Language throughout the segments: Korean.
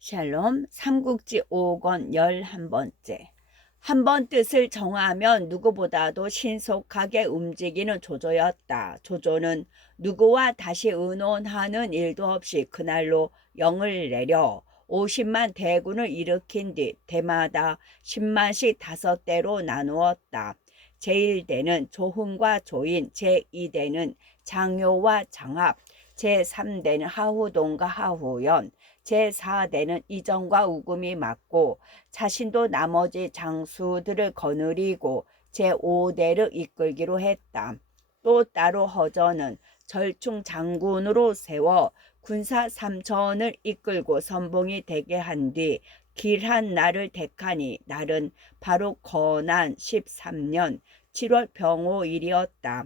샬롬 삼국지 5권 11번째. 한 번 뜻을 정하면 누구보다도 신속하게 움직이는 조조였다. 조조는 누구와 다시 의논하는 일도 없이 그날로 영을 내려 50만 대군을 일으킨 뒤 대마다 10만씩 5대로 나누었다. 제1대는 조훈과 조인, 제2대는 장효와 장합, 제3대는 하후동과 하후연, 제4대는 이정과 우금이 맡고 자신도 나머지 장수들을 거느리고 제5대를 이끌기로 했다. 또 따로 허전은 절충 장군으로 세워 군사 3천을 이끌고 선봉이 되게 한 뒤 길한 날을 택하니 날은 바로 건한 13년 7월 병오일이었다.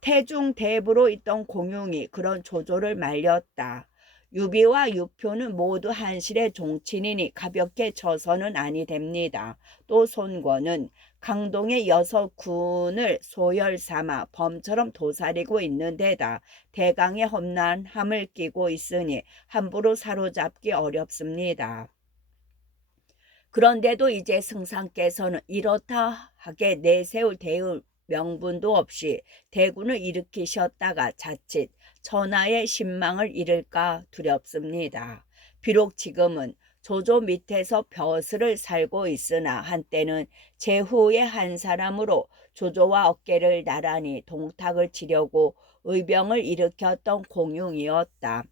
태중대부로 있던 공용이 그런 조조를 말렸다. 유비와 유표는 모두 한실의 종친이니 가볍게 져서는 아니 됩니다. 또 손권은 강동의 6군을 소열 삼아 범처럼 도사리고 있는 데다 대강의 험난함을 끼고 있으니 함부로 사로잡기 어렵습니다. 그런데도 이제 승상께서는 이렇다 하게 내세울 대의 명분도 없이 대군을 일으키셨다가 자칫 천하의 신망을 잃을까 두렵습니다. 비록 지금은 조조 밑에서 벼슬을 살고 있으나 한때는 제후의 한 사람으로 조조와 어깨를 나란히 동탁을 치려고 의병을 일으켰던 공용이었다.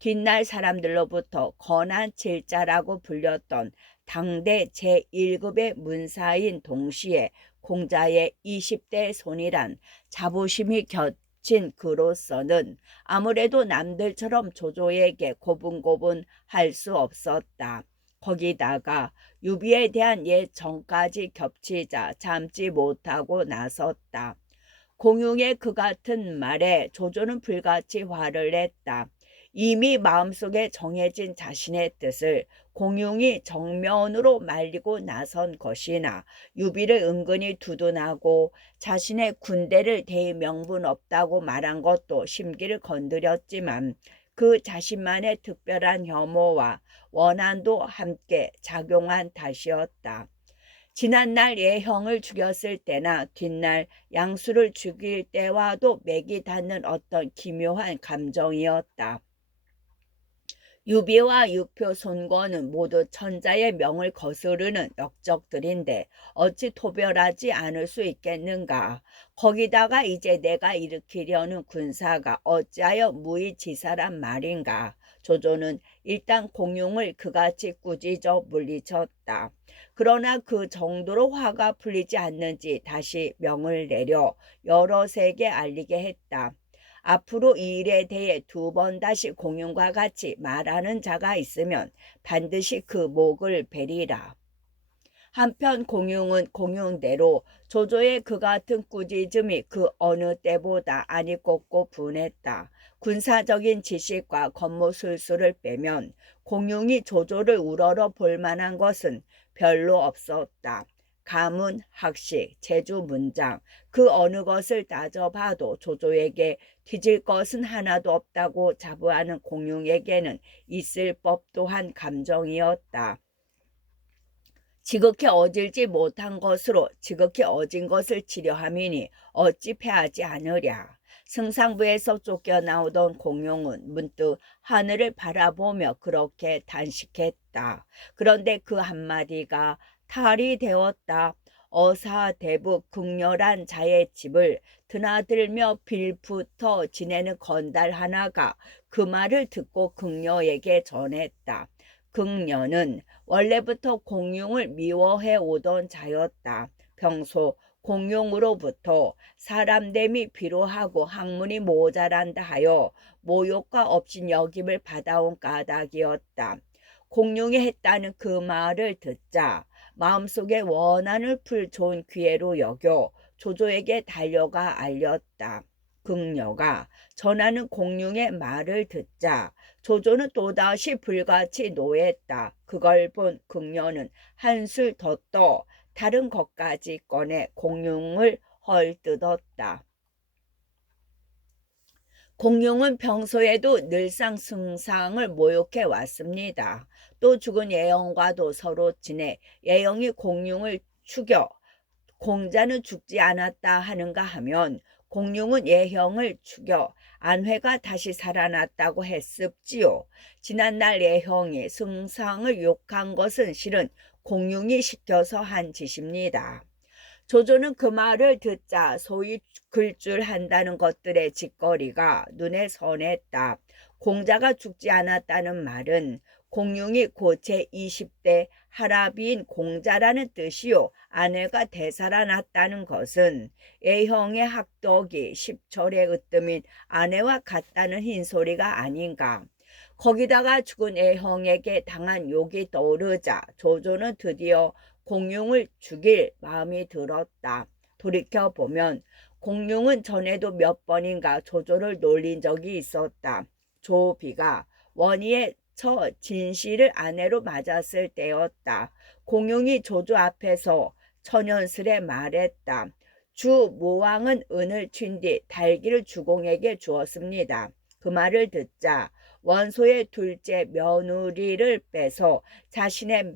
뒷날 사람들로부터 건한 칠자라고 불렸던 당대 제1급의 문사인 동시에 공자의 20대 손이란 자부심이 겹친 그로서는 아무래도 남들처럼 조조에게 고분고분할 수 없었다. 거기다가 유비에 대한 옛 정까지 겹치자 참지 못하고 나섰다. 공용의 그 같은 말에 조조는 불같이 화를 냈다. 이미 마음속에 정해진 자신의 뜻을 공용이 정면으로 말리고 나선 것이나 유비를 은근히 두둔하고 자신의 군대를 대명분 없다고 말한 것도 심기를 건드렸지만 그 자신만의 특별한 혐오와 원한도 함께 작용한 탓이었다. 지난날 예형을 죽였을 때나 뒷날 양수를 죽일 때와도 맥이 닿는 어떤 기묘한 감정이었다. 유비와 유표, 손권은 모두 천자의 명을 거스르는 역적들인데 어찌 토별하지 않을 수 있겠는가. 거기다가 이제 내가 일으키려는 군사가 어찌하여 무의지사란 말인가. 조조는 일단 공용을 그같이 꾸짖어 물리쳤다. 그러나 그 정도로 화가 풀리지 않는지 다시 명을 내려 여러 세계 알리게 했다. 앞으로 이 일에 대해 2번 다시 공용과 같이 말하는 자가 있으면 반드시 그 목을 베리라. 한편 공용은 공용대로 조조의 그 같은 꾸짖음이 그 어느 때보다 아니 꼽고 분했다. 군사적인 지식과 겉모술수를 빼면 공용이 조조를 우러러 볼 만한 것은 별로 없었다. 가문, 학식, 제주, 문장 그 어느 것을 따져봐도 조조에게 뒤질 것은 하나도 없다고 자부하는 공용에게는 있을 법도 한 감정이었다. 지극히 어질지 못한 것으로 지극히 어진 것을 치려함이니 어찌 패하지 않으랴. 승상부에서 쫓겨나오던 공용은 문득 하늘을 바라보며 그렇게 단식했다. 그런데 그 한마디가 탈이 되었다. 어사대북 극렬한 자의 집을 드나들며 빌부터 지내는 건달 하나가 그 말을 듣고 극녀에게 전했다. 극녀는 원래부터 공용을 미워해 오던 자였다. 평소 공용으로부터 사람됨이 비로하고 학문이 모자란다 하여 모욕과 업신 여김을 받아온 까닭이었다. 공용이 했다는 그 말을 듣자 마음속에 원한을 풀 좋은 기회로 여겨 조조에게 달려가 알렸다. 극녀가 전하는 공용의 말을 듣자 조조는 또다시 불같이 노했다. 그걸 본 극녀는 한술 더 떠 다른 것까지 꺼내 공용을 헐뜯었다. 공룡은 평소에도 늘상 승상을 모욕해 왔습니다. 또 죽은 예형과도 서로 지내 예형이 공룡을 죽여 공자는 죽지 않았다 하는가 하면 공룡은 예형을 죽여 안회가 다시 살아났다고 했습지요. 지난날 예형이 승상을 욕한 것은 실은 공룡이 시켜서 한 짓입니다. 조조는 그 말을 듣자 소위 글줄한다는 것들의 짓거리가 눈에 선했다. 공자가 죽지 않았다는 말은 공룡이 곧 제20대 하라비인 공자라는 뜻이요. 아내가 되살아났다는 것은 A형의 학덕이 10철의 으뜸인 아내와 같다는 흰소리가 아닌가. 거기다가 죽은 A형에게 당한 욕이 떠오르자 조조는 드디어 공룡을 죽일 마음이 들었다. 돌이켜보면 공룡은 전에도 몇 번인가 조조를 놀린 적이 있었다. 조비가 원희의 처 진실을 아내로 맞았을 때였다. 공룡이 조조 앞에서 천연스레 말했다. 주 무왕은 은을 튄 뒤 달기를 주공에게 주었습니다. 그 말을 듣자 원소의 둘째 며느리를 빼서 자신의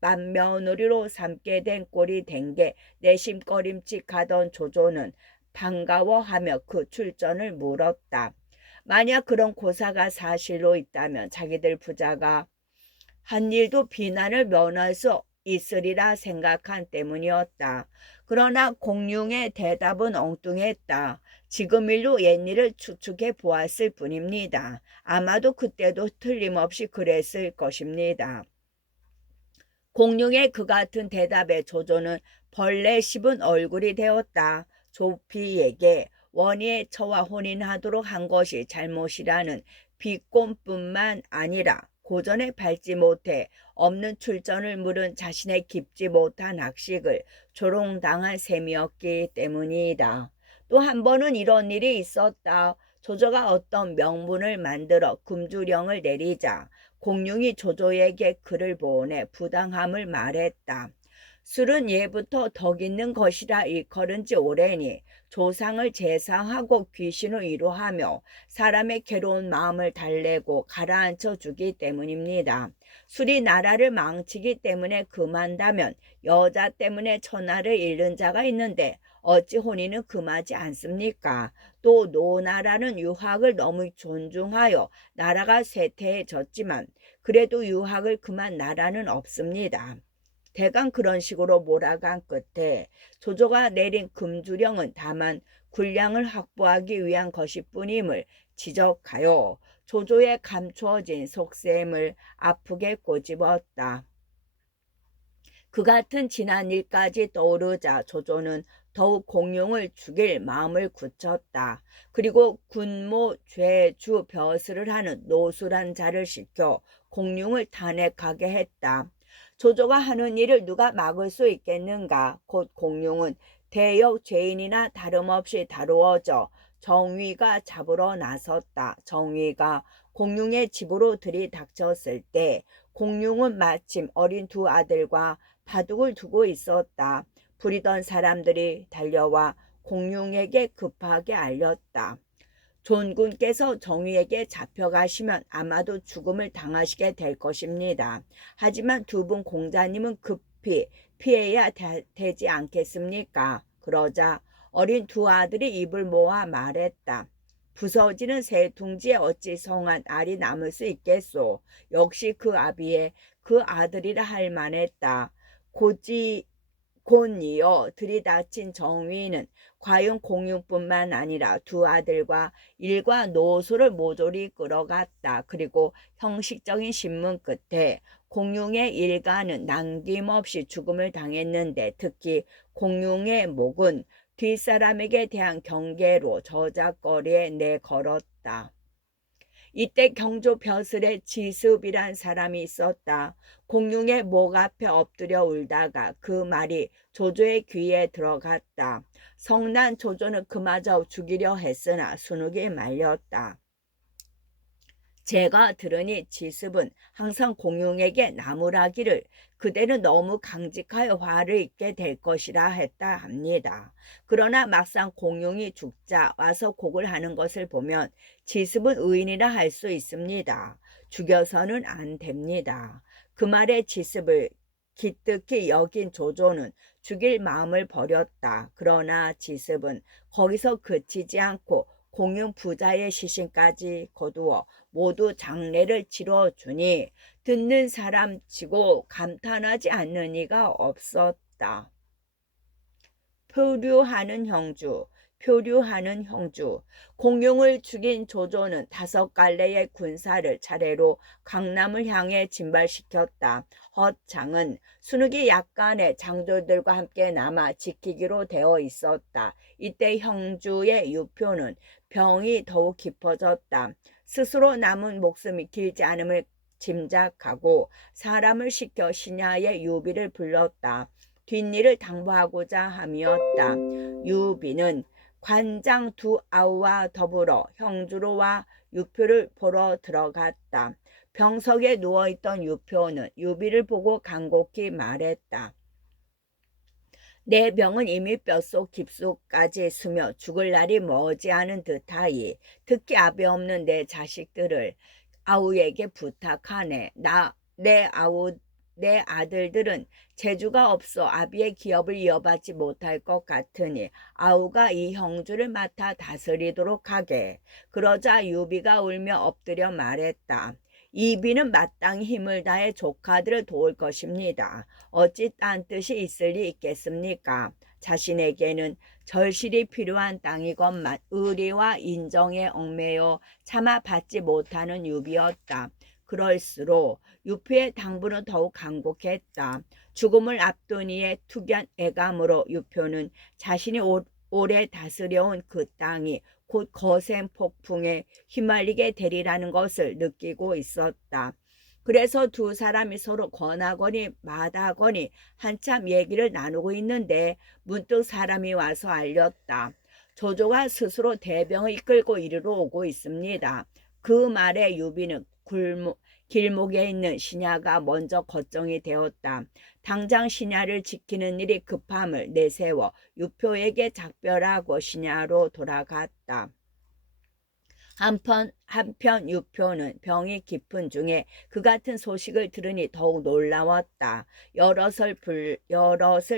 맏며느리로 삼게 된 꼴이 된 게 내심꺼림칙하던 조조는 반가워하며 그 출전을 물었다. 만약 그런 고사가 사실로 있다면 자기들 부자가 한 일도 비난을 면할 수 있으리라 생각한 때문이었다. 그러나 공룡의 대답은 엉뚱했다. 지금 일로 옛일을 추측해 보았을 뿐입니다. 아마도 그때도 틀림없이 그랬을 것입니다. 공룡의 그 같은 대답에 조조는 벌레 씹은 얼굴이 되었다. 조피에게 원희의 처와 혼인하도록 한 것이 잘못이라는 비꼼뿐만 아니라 고전에 밟지 못해 없는 출전을 물은 자신의 깊지 못한 학식을 조롱당한 셈이었기 때문이다. 또 한 번은 이런 일이 있었다. 조조가 어떤 명문을 만들어 금주령을 내리자 공룡이 조조에게 글을 보내 부당함을 말했다. 술은 예부터 덕 있는 것이라 일컬은지 오래니 조상을 제사하고 귀신을 위로하며 사람의 괴로운 마음을 달래고 가라앉혀 주기 때문입니다. 술이 나라를 망치기 때문에 금한다면 여자 때문에 천하를 잃는 자가 있는데 어찌 혼인은 금하지 않습니까? 또 노나라는 유학을 너무 존중하여 나라가 쇠퇴해졌지만 그래도 유학을 금한 나라는 없습니다. 대강 그런 식으로 몰아간 끝에 조조가 내린 금주령은 다만 군량을 확보하기 위한 것일 뿐임을 지적하여 조조의 감추어진 속셈을 아프게 꼬집었다. 그 같은 지난 일까지 떠오르자 조조는 더욱 공룡을 죽일 마음을 굳혔다. 그리고 군모 죄주 벼슬을 하는 노술한 자를 시켜 공룡을 탄핵하게 했다. 조조가 하는 일을 누가 막을 수 있겠는가? 곧 공룡은 대역 죄인이나 다름없이 다루어져 정의가 잡으러 나섰다. 정의가 공룡의 집으로 들이닥쳤을 때 공룡은 마침 어린 두 아들과 바둑을 두고 있었다. 부리던 사람들이 달려와 공룡에게 급하게 알렸다. 존군께서 정의에게 잡혀가시면 아마도 죽음을 당하시게 될 것입니다. 하지만 두 분 공자님은 급히 피해야 되지 않겠습니까? 그러자 어린 두 아들이 입을 모아 말했다. 부서지는 새 둥지에 어찌 성한 알이 남을 수 있겠소. 역시 그 아비의 그 아들이라 할 만했다. 곧이어 들이닥친 정의는 과연 공룡뿐만 아니라 두 아들과 일과 노소를 모조리 끌어갔다. 그리고 형식적인 신문 끝에 공룡의 일가는 남김없이 죽음을 당했는데 특히 공룡의 목은 뒷사람에게 대한 경계로 저작거리에 내걸었다. 이때 경조 벼슬의 지습이란 사람이 있었다. 공룡의 목 앞에 엎드려 울다가 그 말이 조조의 귀에 들어갔다. 성난 조조는 그마저 죽이려 했으나 순욱이 말렸다. 제가 들으니 지습은 항상 공용에게 나무라기를 그대는 너무 강직하여 화를 입게 될 것이라 했다 합니다. 그러나 막상 공용이 죽자 와서 곡을 하는 것을 보면 지습은 의인이라 할 수 있습니다. 죽여서는 안 됩니다. 그 말에 지습을 기특히 여긴 조조는 죽일 마음을 버렸다. 그러나 지습은 거기서 그치지 않고 공용 부자의 시신까지 거두어 모두 장례를 치러주니 듣는 사람 치고 감탄하지 않는 이가 없었다. 표류하는 형주, 표류하는 형주. 공용을 죽인 조조는 5갈래의 군사를 차례로 강남을 향해 진발시켰다. 허창은 순욱이 약간의 장졸들과 함께 남아 지키기로 되어 있었다. 이때 형주의 유표는 병이 더욱 깊어졌다. 스스로 남은 목숨이 길지 않음을 짐작하고 사람을 시켜 신하의 유비를 불렀다. 뒷일을 당부하고자 함이었다. 유비는 관장 두 아우와 더불어 형주로와 유표를 보러 들어갔다. 병석에 누워있던 유표는 유비를 보고 간곡히 말했다. 내 병은 이미 뼛속 깊숙까지 스며 죽을 날이 머지않은 듯하이 특히 아비 없는 내 자식들을 아우에게 부탁하네. 내 아들들은 재주가 없어 아비의 기업을 이어받지 못할 것 같으니 아우가 이 형주를 맡아 다스리도록 하게. 그러자 유비가 울며 엎드려 말했다. 이비는 마땅히 힘을 다해 조카들을 도울 것입니다. 어찌 딴 뜻이 있을 리 있겠습니까? 자신에게는 절실히 필요한 땅이건만 의리와 인정에 얽매여 차마 받지 못하는 유비였다. 그럴수록 유표의 당부는 더욱 간곡했다. 죽음을 앞둔 이의 투견 애감으로 유표는 자신이 오래 다스려온 그 땅이 곧 거센 폭풍에 휘말리게 되리라는 것을 느끼고 있었다. 그래서 두 사람이 서로 권하거니 마다거니 한참 얘기를 나누고 있는데 문득 사람이 와서 알렸다. 조조가 스스로 대병을 이끌고 이리로 오고 있습니다. 그 말에 유비는 길목에 있는 신하가 먼저 걱정이 되었다. 당장 신하를 지키는 일이 급함을 내세워 유표에게 작별하고 신하로 돌아갔다. 한편 유표는 병이 깊은 중에 그 같은 소식을 들으니 더욱 놀라웠다. 여럿을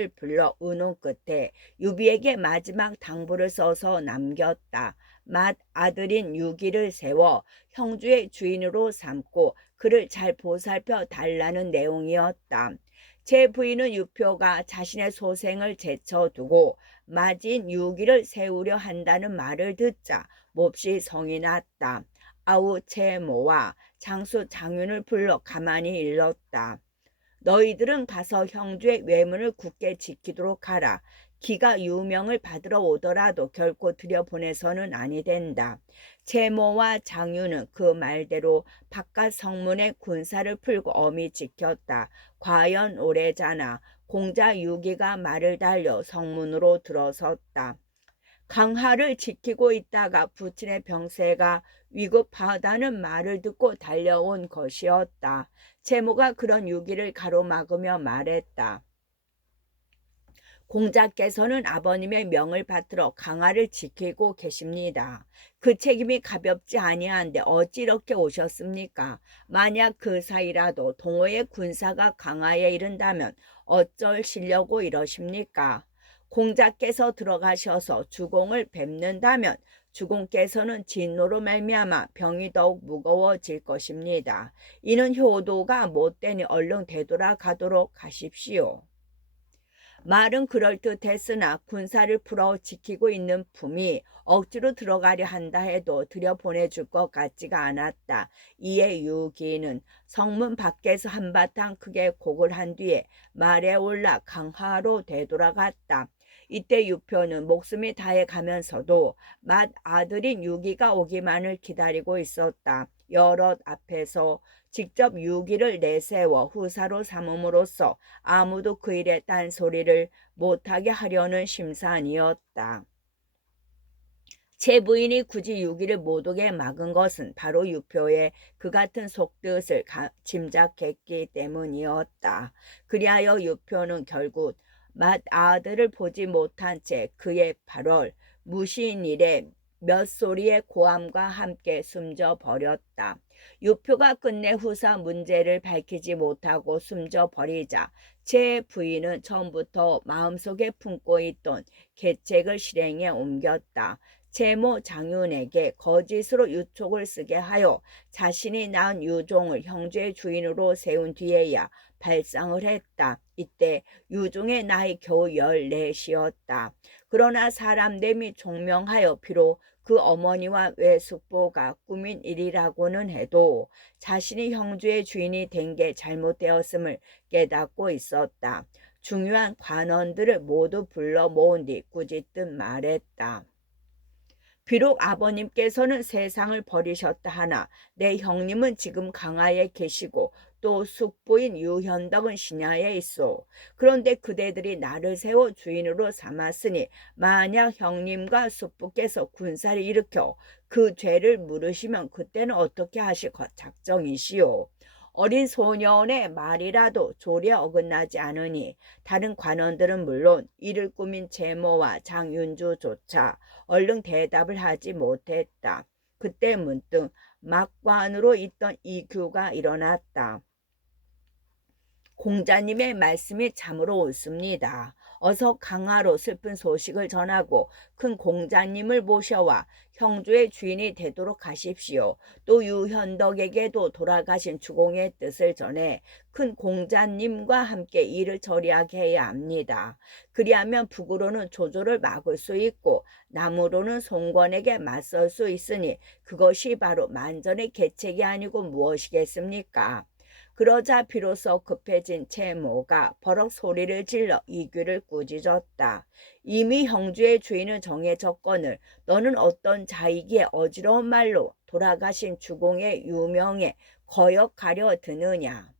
불러 의논 끝에 유비에게 마지막 당부를 써서 남겼다. 맏아들인 유기를 세워 형주의 주인으로 삼고 그를 잘 보살펴 달라는 내용이었다. 제 부인은 유표가 자신의 소생을 제쳐두고 맏인 유기를 세우려 한다는 말을 듣자 몹시 성이 났다. 아우 채모와 장수 장윤을 불러 가만히 일렀다. 너희들은 가서 형주의 외문을 굳게 지키도록 하라. 기가 유명을 받으러 오더라도 결코 들여보내서는 아니 된다. 채모와 장윤은 그 말대로 바깥 성문에 군사를 풀고 엄히 지켰다. 과연 오래자나 공자 유기가 말을 달려 성문으로 들어섰다. 강하를 지키고 있다가 부친의 병세가 위급하다는 말을 듣고 달려온 것이었다. 채모가 그런 유기를 가로막으며 말했다. 공자께서는 아버님의 명을 받들어 강하를 지키고 계십니다. 그 책임이 가볍지 아니한데 어찌 이렇게 오셨습니까? 만약 그 사이라도 동호의 군사가 강하에 이른다면 어쩔시려고 이러십니까? 공자께서 들어가셔서 주공을 뵙는다면 주공께서는 진노로 말미암아 병이 더욱 무거워질 것입니다. 이는 효도가 못되니 얼른 되돌아가도록 하십시오. 말은 그럴듯했으나 군사를 풀어 지키고 있는 품이 억지로 들어가려 한다 해도 들여보내줄 것 같지가 않았다. 이에 유기는 성문 밖에서 한바탕 크게 곡을 한 뒤에 말에 올라 강하로 되돌아갔다. 이때 유표는 목숨이 다해 가면서도 맏아들인 유기가 오기만을 기다리고 있었다. 여럿 앞에서 직접 유기를 내세워 후사로 삼음으로써 아무도 그 일에 딴소리를 못하게 하려는 심산이었다. 제 부인이 굳이 유기를 못 오게 막은 것은 바로 유표의 그 같은 속뜻을 짐작했기 때문이었다. 그리하여 유표는 결국 맏아들을 보지 못한 채 그의 8월 무신일에 몇 소리의 고함과 함께 숨져 버렸다. 유표가 끝내 후사 문제를 밝히지 못하고 숨져 버리자 제 부인은 처음부터 마음속에 품고 있던 계책을 실행에 옮겼다. 제모 장윤에게 거짓으로 유촉을 쓰게 하여 자신이 낳은 유종을 형제의 주인으로 세운 뒤에야 발상을 했다. 이때 유종의 나이 겨우 14이었다. 그러나 사람됨이 총명하여 비록 그 어머니와 외숙보가 꾸민 일이라고는 해도 자신이 형주의 주인이 된 게 잘못되었음을 깨닫고 있었다. 중요한 관원들을 모두 불러 모은 뒤 꾸짖듯 말했다. 비록 아버님께서는 세상을 버리셨다 하나 내 형님은 지금 강하에 계시고 또 숙부인 유현덕은 신야에 있어. 그런데 그대들이 나를 세워 주인으로 삼았으니 만약 형님과 숙부께서 군사를 일으켜 그 죄를 물으시면 그때는 어떻게 하실 작정이시오. 어린 소년의 말이라도 조리에 어긋나지 않으니 다른 관원들은 물론 이를 꾸민 제모와 장윤주조차 얼른 대답을 하지 못했다. 그때 문득 막관으로 있던 이규가 일어났다. 공자님의 말씀이 참으로 옳습니다. 어서 강화로 슬픈 소식을 전하고 큰 공자님을 모셔와 형주의 주인이 되도록 하십시오. 또 유현덕에게도 돌아가신 주공의 뜻을 전해 큰 공자님과 함께 일을 처리하게 해야 합니다. 그리하면 북으로는 조조를 막을 수 있고 남으로는 송권에게 맞설 수 있으니 그것이 바로 만전의 계책이 아니고 무엇이겠습니까? 그러자 비로소 급해진 채모가 버럭 소리를 질러 이규를 꾸짖었다. 이미 형주의 주인은 정해졌거늘 너는 어떤 자이기에 어지러운 말로 돌아가신 주공의 유명에 거역하려 드느냐.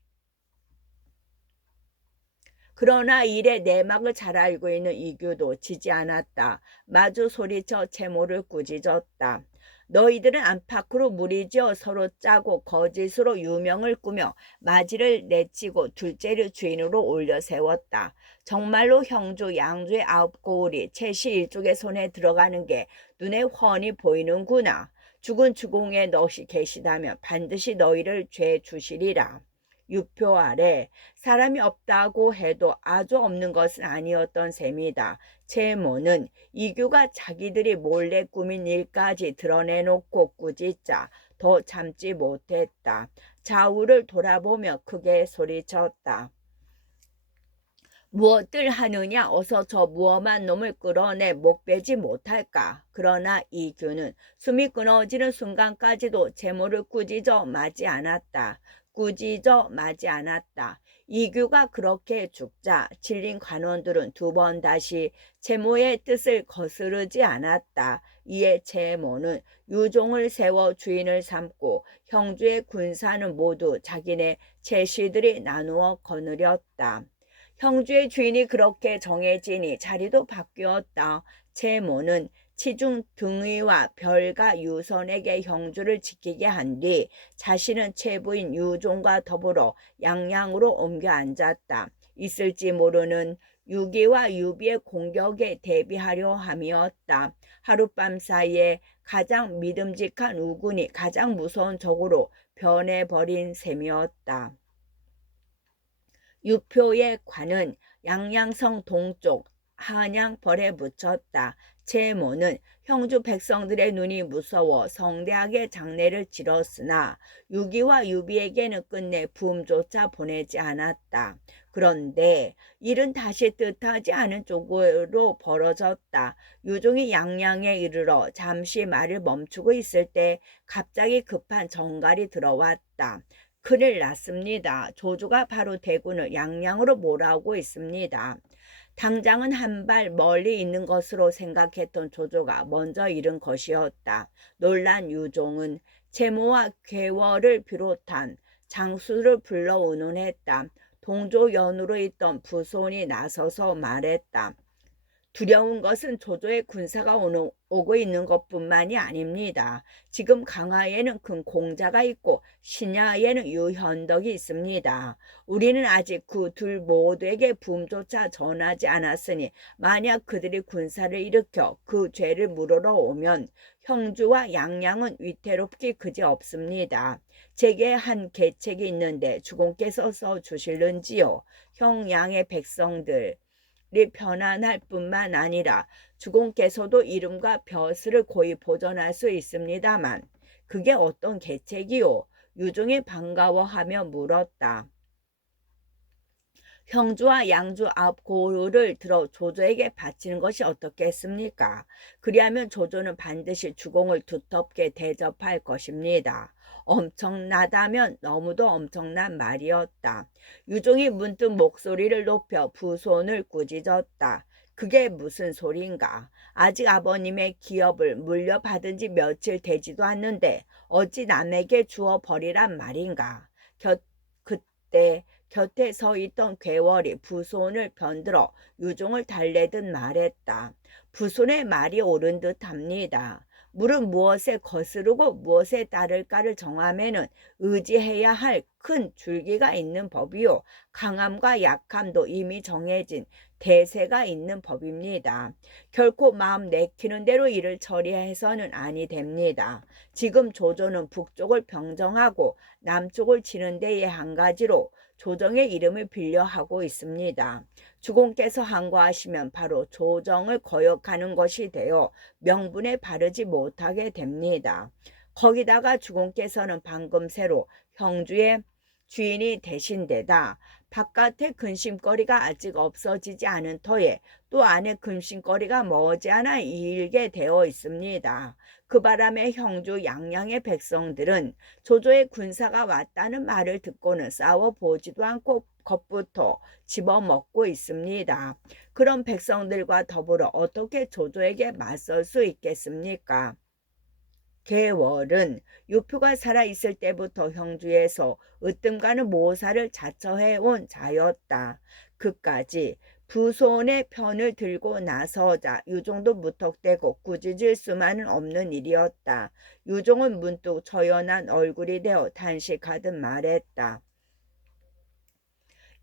그러나 일의 내막을 잘 알고 있는 이규도 지지 않았다. 마주 소리쳐 채모를 꾸짖었다. 너희들은 안팎으로 무리지어 서로 짜고 거짓으로 유명을 꾸며 마지를 내치고 둘째를 주인으로 올려 세웠다. 정말로 형주 양주의 9고울이 채시 일족의 손에 들어가는 게 눈에 훤히 보이는구나. 죽은 주공에 너희 계시다면 반드시 너희를 죄 주시리라. 유표 아래 사람이 없다고 해도 아주 없는 것은 아니었던 셈이다. 채모는 이규가 자기들이 몰래 꾸민 일까지 드러내놓고 꾸짖자 더 참지 못했다. 좌우를 돌아보며 크게 소리쳤다. 무엇들 하느냐 어서 저 무엄한 놈을 끌어내 목 빼지 못할까. 그러나 이규는 숨이 끊어지는 순간까지도 채모를 꾸짖어 마지 않았다. 이규가 그렇게 죽자 질린 관원들은 두 번 다시 채모의 뜻을 거스르지 않았다. 이에 채모는 유종을 세워 주인을 삼고 형주의 군사는 모두 자기네 채시들이 나누어 거느렸다. 형주의 주인이 그렇게 정해지니 자리도 바뀌었다. 채모는 치중 등의와 별가 유선에게 형주를 지키게 한 뒤 자신은 채부인 유종과 더불어 양양으로 옮겨 앉았다. 있을지 모르는 유기와 유비의 공격에 대비하려 함이었다. 하룻밤 사이에 가장 믿음직한 우군이 가장 무서운 적으로 변해버린 셈이었다. 유표의 관은 양양성 동쪽 한양벌에 묻혔다. 채모는 형주 백성들의 눈이 무서워 성대하게 장례를 치렀으나 유기와 유비에게는 끝내 부음조차 보내지 않았다. 그런데 일은 다시 뜻하지 않은 쪽으로 벌어졌다. 유종이 양양에 이르러 잠시 말을 멈추고 있을 때 갑자기 급한 정갈이 들어왔다. 큰일 났습니다. 조조가 바로 대군을 양양으로 몰아오고 있습니다. 당장은 한 발 멀리 있는 것으로 생각했던 조조가 먼저 잃은 것이었다. 놀란 유종은 채모와 괴월을 비롯한 장수를 불러 의논했다. 동조 연으로 있던 부손이 나서서 말했다. 두려운 것은 조조의 군사가 오고 있는 것뿐만이 아닙니다. 지금 강화에는 큰 공자가 있고 신야에는 유현덕이 있습니다. 우리는 아직 그 둘 모두에게 부음조차 전하지 않았으니 만약 그들이 군사를 일으켜 그 죄를 물으러 오면 형주와 양양은 위태롭기 그지없습니다. 제게 한 계책이 있는데 주공께서 써주실는지요. 형양의 백성들 편안할 뿐만 아니라 주공께서도 이름과 벼슬을 고이 보존할 수 있습니다만 그게 어떤 계책이요? 유종이 반가워하며 물었다. 형주와 양주 앞고를 들어 조조에게 바치는 것이 어떻겠습니까? 그리하면 조조는 반드시 주공을 두텁게 대접할 것입니다. 엄청나다면 너무도 엄청난 말이었다. 유종이 문득 목소리를 높여 부손을 꾸짖었다. 그게 무슨 소린가? 아직 아버님의 기업을 물려받은 지 며칠 되지도 않는데 어찌 남에게 주어 버리란 말인가? 그때 곁에 서 있던 괴월이 부손을 변들어 유종을 달래듯 말했다. 부손의 말이 옳은 듯합니다. 물은 무엇에 거스르고 무엇에 따를까를 정함에는 의지해야 할 큰 줄기가 있는 법이요. 강함과 약함도 이미 정해진 대세가 있는 법입니다. 결코 마음 내키는 대로 일을 처리해서는 아니 됩니다. 지금 조조는 북쪽을 병정하고 남쪽을 치는 데에 한 가지로 조정의 이름을 빌려 하고 있습니다. 주공께서 항거하시면 바로 조정을 거역하는 것이 되어 명분에 바르지 못하게 됩니다. 거기다가 주공께서는 방금 새로 형주의 주인이 되신 데다 바깥에 근심거리가 아직 없어지지 않은 터에 또 안에 근심거리가 머지않아 일게 되어 있습니다. 그 바람에 형주 양양의 백성들은 조조의 군사가 왔다는 말을 듣고는 싸워보지도 않고 겁부터 집어먹고 있습니다. 그런 백성들과 더불어 어떻게 조조에게 맞설 수 있겠습니까? 개월은 유표가 살아있을 때부터 형주에서 으뜸가는 모사를 자처해온 자였다. 그까지 부손의 편을 들고 나서자 유종도 무턱대고 꾸짖을 수만은 없는 일이었다. 유종은 문득 처연한 얼굴이 되어 단식하듯 말했다.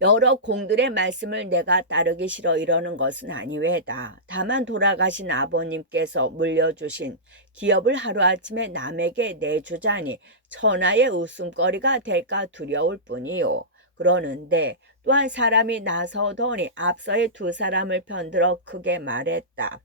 여러 공들의 말씀을 내가 따르기 싫어 이러는 것은 아니외다. 다만 돌아가신 아버님께서 물려주신 기업을 하루아침에 남에게 내주자니 천하의 웃음거리가 될까 두려울 뿐이요. 그러는데 또한 사람이 나서더니 앞서의 두 사람을 편들어 크게 말했다.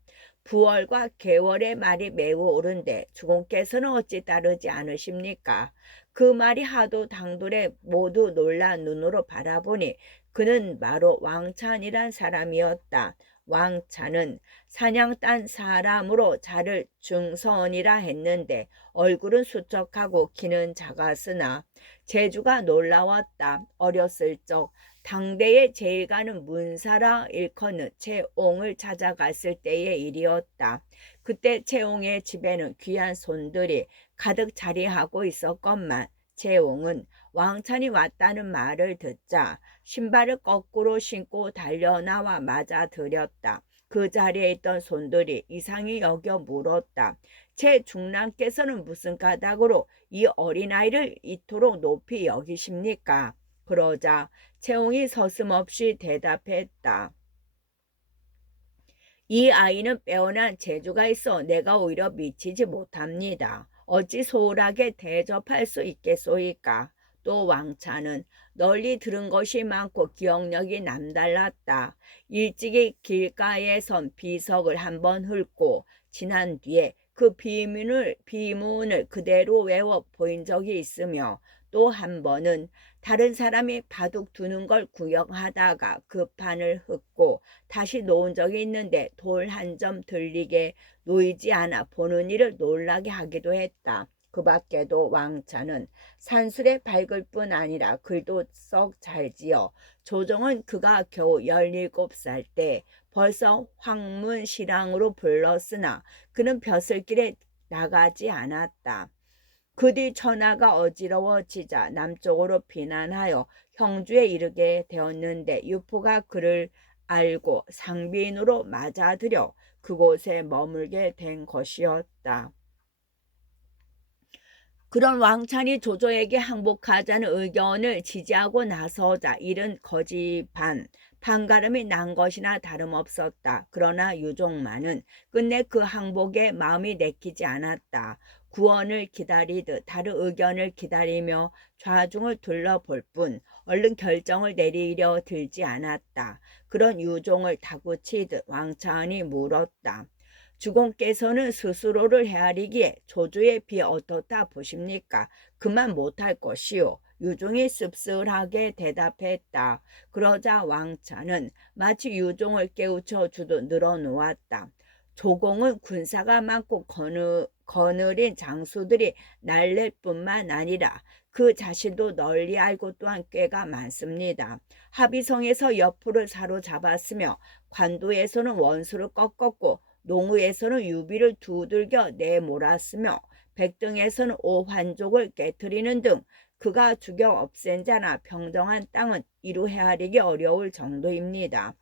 부월과 개월의 말이 매우 옳은데 주공께서는 어찌 따르지 않으십니까? 그 말이 하도 당돌에 모두 놀란 눈으로 바라보니 그는 바로 왕찬이란 사람이었다. 왕찬은 사냥 딴 사람으로 자를 중선이라 했는데 얼굴은 수척하고 키는 작았으나 재주가 놀라웠다. 어렸을 적 당대의 제일 가는 문사라 일컫는 채옹을 찾아갔을 때의 일이었다. 그때 채옹의 집에는 귀한 손들이 가득 자리하고 있었건만 채옹은 왕찬이 왔다는 말을 듣자 신발을 거꾸로 신고 달려나와 맞아들였다. 그 자리에 있던 손들이 이상히 여겨 물었다. 제 중랑께서는 무슨 까닭으로 이 어린아이를 이토록 높이 여기십니까? 그러자 채옹이 서슴없이 대답했다. 이 아이는 빼어난 재주가 있어 내가 오히려 미치지 못합니다. 어찌 소홀하게 대접할 수 있겠소이까? 또 왕차는 널리 들은 것이 많고 기억력이 남달랐다. 일찍이 길가에 선 비석을 한번 훑고 지난 뒤에 그 비문을 그대로 외워 보인 적이 있으며 또 한 번은 다른 사람이 바둑 두는 걸 구경하다가 그 판을 흙고 다시 놓은 적이 있는데 돌 한 점 들리게 놓이지 않아 보는 이를 놀라게 하기도 했다. 그 밖에도 왕차는 산술에 밝을 뿐 아니라 글도 썩 잘 지어 조정은 그가 겨우 17살 때 벌써 황문시랑으로 불렀으나 그는 벼슬길에 나가지 않았다. 그 뒤 천하가 어지러워지자 남쪽으로 비난하여 형주에 이르게 되었는데 유포가 그를 알고 상비인으로 맞아들여 그곳에 머물게 된 것이었다. 그런 왕찬이 조조에게 항복하자는 의견을 지지하고 나서자 일은 판가름이 난 것이나 다름없었다. 그러나 유종만은 끝내 그 항복에 마음이 내키지 않았다. 구원을 기다리듯 다른 의견을 기다리며 좌중을 둘러볼 뿐 얼른 결정을 내리려 들지 않았다. 그런 유종을 다구치듯 왕찬이 물었다. 주공께서는 스스로를 헤아리기에 조조에 비해 어떻다 보십니까? 그만 못할 것이요. 유종이 씁쓸하게 대답했다. 그러자 왕차는 마치 유종을 깨우쳐 주듯 늘어놓았다. 조공은 군사가 많고 거느린 장수들이 날릴 뿐만 아니라 그 자신도 널리 알고 또한 꾀가 많습니다. 합의성에서 여포를 사로잡았으며 관도에서는 원수를 꺾었고 농우에서는 유비를 두들겨 내몰았으며 백등에서는 오환족을 깨트리는 등 그가 죽여 없앤 자나 평정한 땅은 이루 헤아리기 어려울 정도입니다.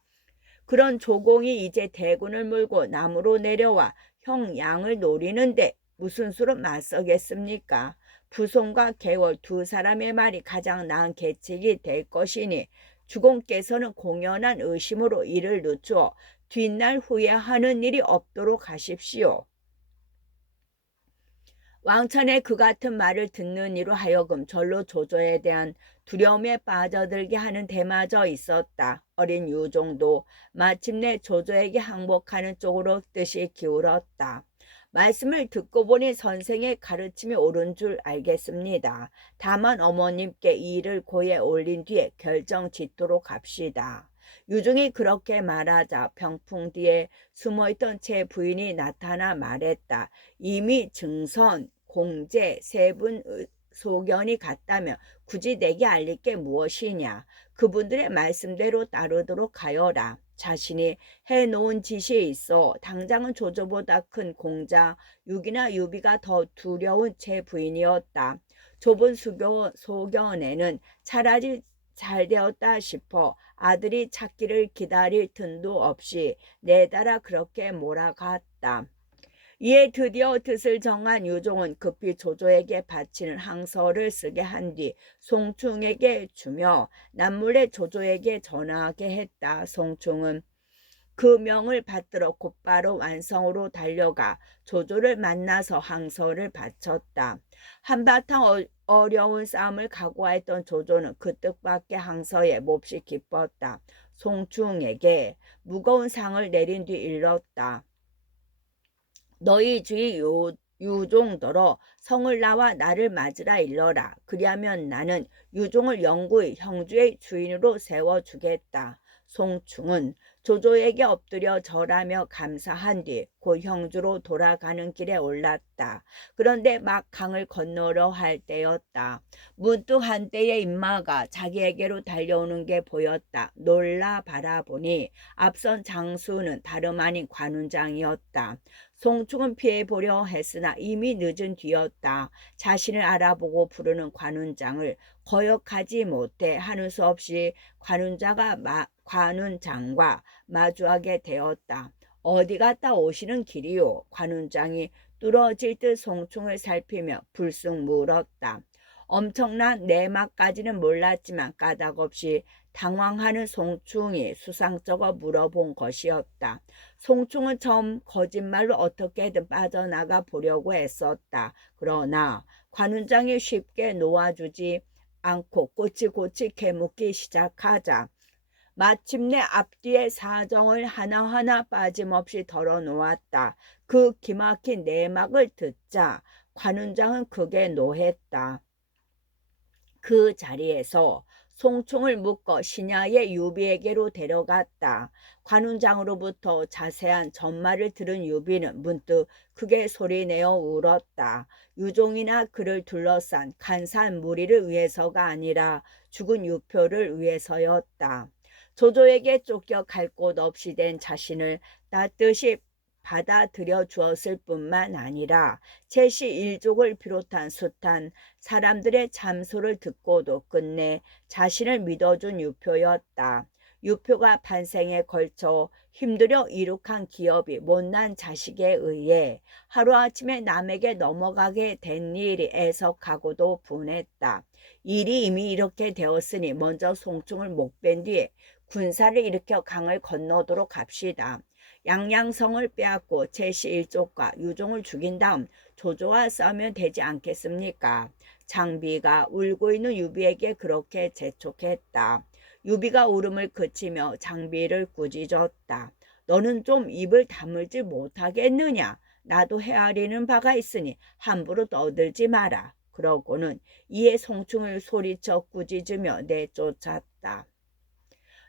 그런 조공이 이제 대군을 몰고 남으로 내려와 형양을 노리는데 무슨 수로 맞서겠습니까? 부송과 개월 두 사람의 말이 가장 나은 계책이 될 것이니 주공께서는 공연한 의심으로 이를 늦추어 뒷날 후회하는 일이 없도록 하십시오. 왕천의 그 같은 말을 듣는 이로 하여금 절로 조조에 대한 두려움에 빠져들게 하는 데마저 있었다. 어린 유종도 마침내 조조에게 항복하는 쪽으로 뜻이 기울었다. 말씀을 듣고 보니 선생의 가르침이 옳은 줄 알겠습니다. 다만 어머님께 이 일을 고에 올린 뒤에 결정 짓도록 합시다. 유종이 그렇게 말하자 병풍 뒤에 숨어있던 제 부인이 나타나 말했다. 이미 증선, 공제, 세분 소견이 같다면 굳이 내게 알릴 게 무엇이냐. 그분들의 말씀대로 따르도록 하여라. 자신이 해놓은 짓이 있어 당장은 조조보다 큰 공자 육이나 유비가 더 두려운 제 부인이었다. 좁은 소견에는 차라리 잘 되었다 싶어 아들이 찾기를 기다릴 틈도 없이 내달아 그렇게 몰아갔다. 이에 드디어 뜻을 정한 유종은 급히 조조에게 바치는 항서를 쓰게 한 뒤 송충에게 주며 남몰래 조조에게 전하게 했다. 송충은 그 명을 받들어 곧바로 완성으로 달려가 조조를 만나서 항서를 바쳤다. 한바탕 어려운 싸움을 각오했던 조조는 그 뜻밖의 항서에 몹시 기뻤다. 송충에게 무거운 상을 내린 뒤 일렀다. 너희 주의 유종더러 성을 나와 나를 맞으라 일러라. 그리하면 나는 유종을 영구히 형주의 주인으로 세워주겠다. 송충은 조조에게 엎드려 절하며 감사한 뒤 곧 형주로 돌아가는 길에 올랐다. 그런데 막 강을 건너려 할 때였다. 문득 한때의 인마가 자기에게로 달려오는 게 보였다. 놀라 바라보니 앞선 장수는 다름 아닌 관운장이었다. 송충은 피해보려 했으나 이미 늦은 뒤였다. 자신을 알아보고 부르는 관운장을 거역하지 못해 하는 수 없이 관운장과 마주하게 되었다. 어디 갔다 오시는 길이요? 관운장이 뚫어질 듯 송충을 살피며 불쑥 물었다. 엄청난 내막까지는 몰랐지만 까닭없이 당황하는 송충이 수상쩍어 물어본 것이었다. 송충은 처음 거짓말로 어떻게든 빠져나가 보려고 애썼다. 그러나 관운장이 쉽게 놓아주지 않고 꼬치꼬치 캐묻기 시작하자 마침내 앞뒤의 사정을 하나하나 빠짐없이 덜어놓았다. 그 기막힌 내막을 듣자 관운장은 크게 노했다. 그 자리에서 송충을 묶어 신야의 유비에게로 데려갔다. 관운장으로부터 자세한 전말을 들은 유비는 문득 크게 소리내어 울었다. 유종이나 그를 둘러싼 간사한 무리를 위해서가 아니라 죽은 유표를 위해서였다. 조조에게 쫓겨 갈 곳 없이 된 자신을 따뜻이 받아들여 주었을 뿐만 아니라 제시 일족을 비롯한 숱한 사람들의 참소를 듣고도 끝내 자신을 믿어준 유표였다. 유표가 반생에 걸쳐 힘들여 이룩한 기업이 못난 자식에 의해 하루아침에 남에게 넘어가게 된 일이 애석하고도 분했다. 일이 이미 이렇게 되었으니 먼저 송충을 목뺀 뒤에 군사를 일으켜 강을 건너도록 합시다. 양양성을 빼앗고 제시 일족과 유종을 죽인 다음 조조와 싸우면 되지 않겠습니까? 장비가 울고 있는 유비에게 그렇게 재촉했다. 유비가 울음을 그치며 장비를 꾸짖었다. 너는 좀 입을 다물지 못하겠느냐? 나도 헤아리는 바가 있으니 함부로 떠들지 마라. 그러고는 이에 송충을 소리쳐 꾸짖으며 내쫓았다.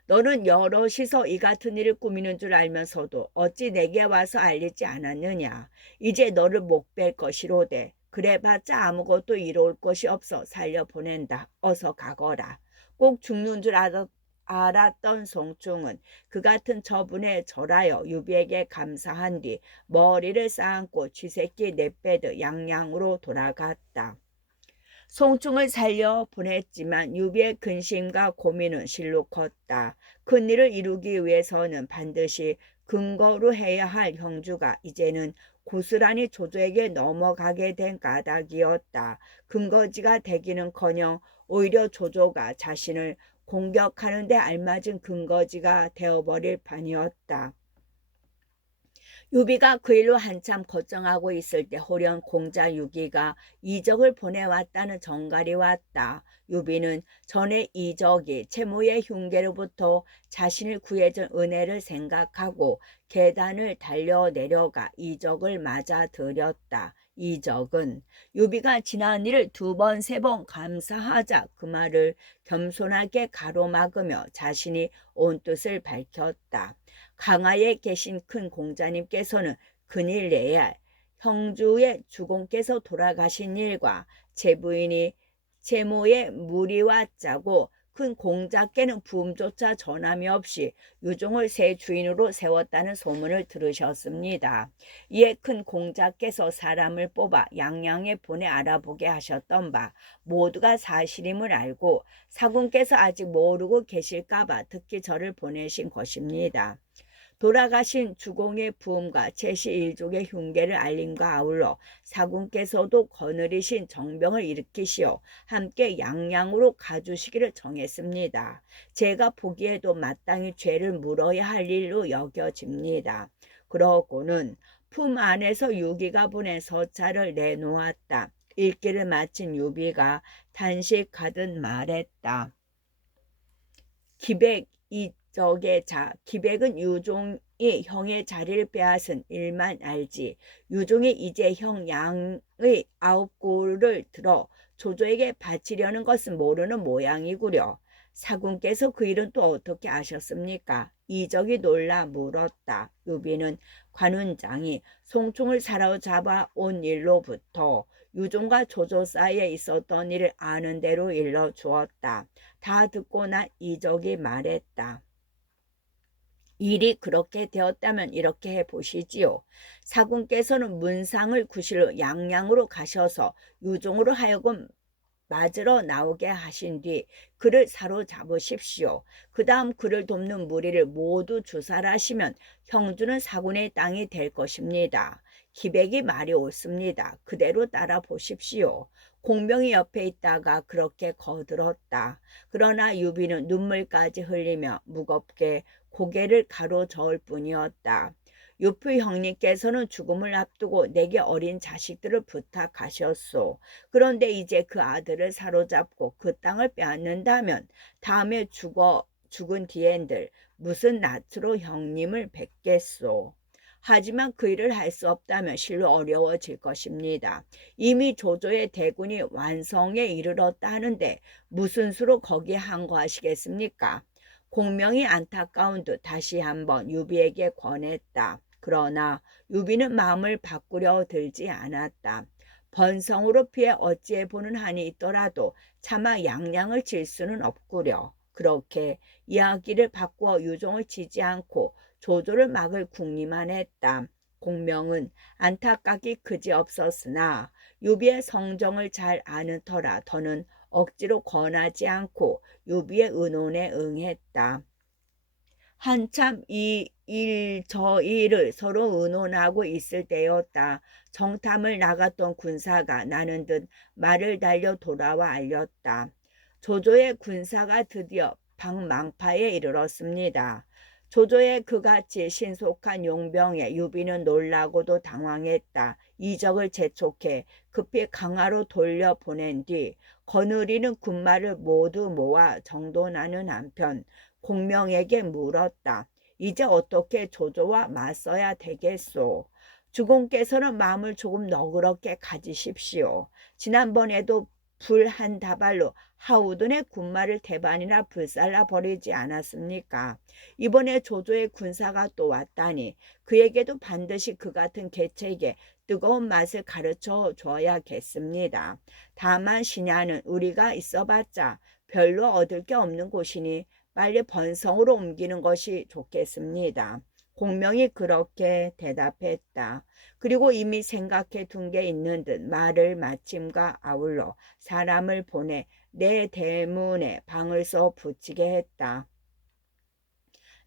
너는 여럿이서 이 같은 일을 꾸미는 줄 알면서도 어찌 내게 와서 알리지 않았느냐. 이제 너를 못 뺄 것이로되 그래봤자 아무것도 이로울 것이 없어 살려보낸다. 어서 가거라. 꼭 죽는 줄 알았던 송충은 그 같은 처분에 절하여 유비에게 감사한 뒤 머리를 쌓고 쥐새끼 내빼듯 양양으로 돌아갔다. 송충을 살려 보냈지만 유비의 근심과 고민은 실로 컸다. 큰일을 이루기 위해서는 반드시 근거로 해야 할 형주가 이제는 고스란히 조조에게 넘어가게 된 까닭이었다. 근거지가 되기는커녕 오히려 조조가 자신을 공격하는 데 알맞은 근거지가 되어버릴 판이었다. 유비가 그 일로 한참 걱정하고 있을 때 호련 공자 유기가 이적을 보내왔다는 정갈이 왔다. 유비는 전에 이적이 채모의 흉계로부터 자신을 구해준 은혜를 생각하고 계단을 달려 내려가 이적을 맞아들였다. 이적은 유비가 지난 일을 2번, 3번 감사하자 그 말을 겸손하게 가로막으며 자신이 온 뜻을 밝혔다. 강하에 계신 큰 공자님께서는 근일 내에 형주의 주공께서 돌아가신 일과 제부인이 제모의 무리와 짜고 큰 공자께는 부음조차 전함이 없이 유종을 새 주인으로 세웠다는 소문을 들으셨습니다. 이에 큰 공자께서 사람을 뽑아 양양에 보내 알아보게 하셨던 바 모두가 사실임을 알고 사군께서 아직 모르고 계실까봐 특히 저를 보내신 것입니다. 돌아가신 주공의 부음과 제시일족의 흉계를 알림과 아울러 사군께서도 거느리신 정병을 일으키시어 함께 양양으로 가주시기를 정했습니다. 제가 보기에도 마땅히 죄를 물어야 할 일로 여겨집니다. 그러고는 품 안에서 유기가 보낸 서찰을 내놓았다. 읽기를 마친 유비가 단식하듯 말했다. 기백 이적의 자, 기백은 유종이 형의 자리를 빼앗은 일만 알지. 유종이 이제 형 양의 9골을 들어 조조에게 바치려는 것은 모르는 모양이구려. 사군께서 그 일은 또 어떻게 아셨습니까? 이적이 놀라 물었다. 유비는 관운장이 송충을 사로잡아 온 일로부터 유종과 조조 사이에 있었던 일을 아는 대로 일러주었다. 다 듣고 난 이적이 말했다. 일이 그렇게 되었다면 이렇게 해보시지요. 사군께서는 문상을 구실로 양양으로 가셔서 유종으로 하여금 맞으러 나오게 하신 뒤 그를 사로잡으십시오. 그 다음 그를 돕는 무리를 모두 주살하시면 형주는 사군의 땅이 될 것입니다. 기백이 말이 옳습니다. 그대로 따라 보십시오. 공명이 옆에 있다가 그렇게 거들었다. 그러나 유비는 눈물까지 흘리며 무겁게 고개를 가로저을 뿐이었다. 유표 형님께서는 죽음을 앞두고 내게 어린 자식들을 부탁하셨소. 그런데 이제 그 아들을 사로잡고 그 땅을 빼앗는다면 다음에 죽은 뒤엔들 무슨 낯으로 형님을 뵙겠소. 하지만 그 일을 할 수 없다면 실로 어려워질 것입니다. 이미 조조의 대군이 완성에 이르렀다 하는데 무슨 수로 거기에 항거하시겠습니까? 공명이 안타까운 듯 다시 한번 유비에게 권했다. 그러나 유비는 마음을 바꾸려 들지 않았다. 번성으로 피해 어찌해 보는 한이 있더라도 차마 양양을 칠 수는 없구려. 그렇게 이야기를 바꾸어 유종을 치지 않고 조조를 막을 궁리만 했다. 공명은 안타깝기 그지없었으나 유비의 성정을 잘 아는 터라 더는 억지로 권하지 않고 유비의 의논에 응했다. 한참 이 일 저 일을 서로 의논하고 있을 때였다. 정탐을 나갔던 군사가 나는 듯 말을 달려 돌아와 알렸다. 조조의 군사가 드디어 방망파에 이르렀습니다. 조조의 그같이 신속한 용병에 유비는 놀라고도 당황했다. 이적을 재촉해 급히 강화로 돌려보낸 뒤 거느리는 군마를 모두 모아 정돈하는 한편 공명에게 물었다. 이제 어떻게 조조와 맞서야 되겠소? 주공께서는 마음을 조금 너그럽게 가지십시오. 지난번에도 불 한 다발로 하우든의 군마를 대반이나 불살라 버리지 않았습니까? 이번에 조조의 군사가 또 왔다니 그에게도 반드시 그 같은 계책에 뜨거운 맛을 가르쳐 줘야겠습니다. 다만 신야는 우리가 있어봤자 별로 얻을 게 없는 곳이니 빨리 번성으로 옮기는 것이 좋겠습니다. 공명이 그렇게 대답했다. 그리고 이미 생각해 둔 게 있는 듯 말을 마침과 아울러 사람을 보내 내 대문에 방을 써 붙이게 했다.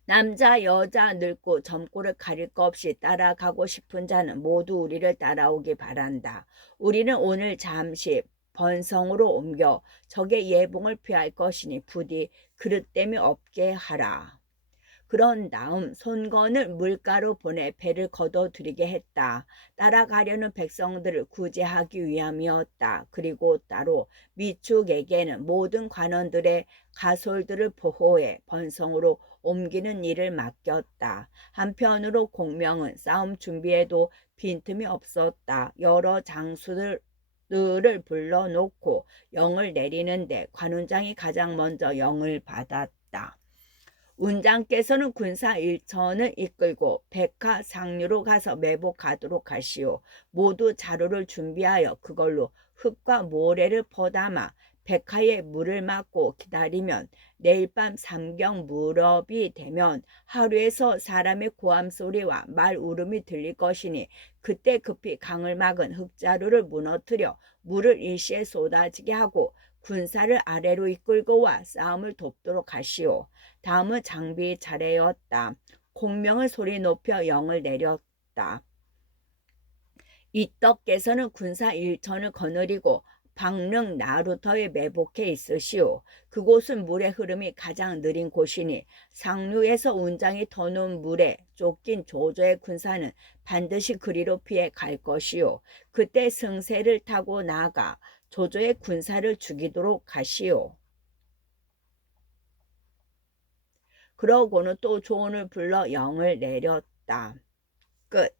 남자, 여자, 늙고 젊고를 가릴 것 없이 따라가고 싶은 자는 모두 우리를 따라오기 바란다. 우리는 오늘 잠시 번성으로 옮겨 적의 예봉을 피할 것이니 부디 그릇됨이 없게 하라. 그런 다음 손건을 물가로 보내 배를 걷어들이게 했다. 따라가려는 백성들을 구제하기 위함이었다. 그리고 따로 미축에게는 모든 관원들의 가솔들을 보호해 번성으로 옮기는 일을 맡겼다. 한편으로 공명은 싸움 준비에도 빈틈이 없었다. 여러 장수들을 불러놓고 영을 내리는데 관훈장이 가장 먼저 영을 받았다. 운장께서는 군사 1천을 이끌고 백하 상류로 가서 매복하도록 하시오. 모두 자루를 준비하여 그걸로 흙과 모래를 퍼담아 백하에 물을 맞고 기다리면 내일 밤 삼경 무렵이 되면 하루에서 사람의 고함 소리와 말 울음이 들릴 것이니 그때 급히 강을 막은 흙자루를 무너뜨려 물을 일시에 쏟아지게 하고 군사를 아래로 이끌고 와 싸움을 돕도록 하시오. 다음은 장비 차례였다. 공명을 소리 높여 영을 내렸다. 이떡께서는 군사 1천을 거느리고 방릉 나루터에 매복해 있으시오. 그곳은 물의 흐름이 가장 느린 곳이니 상류에서 운장이 터놓은 물에 쫓긴 조조의 군사는 반드시 그리로 피해 갈 것이오. 그때 승세를 타고 나가 조조의 군사를 죽이도록 하시오. 그러고는 또 조언을 불러 영을 내렸다. 끝.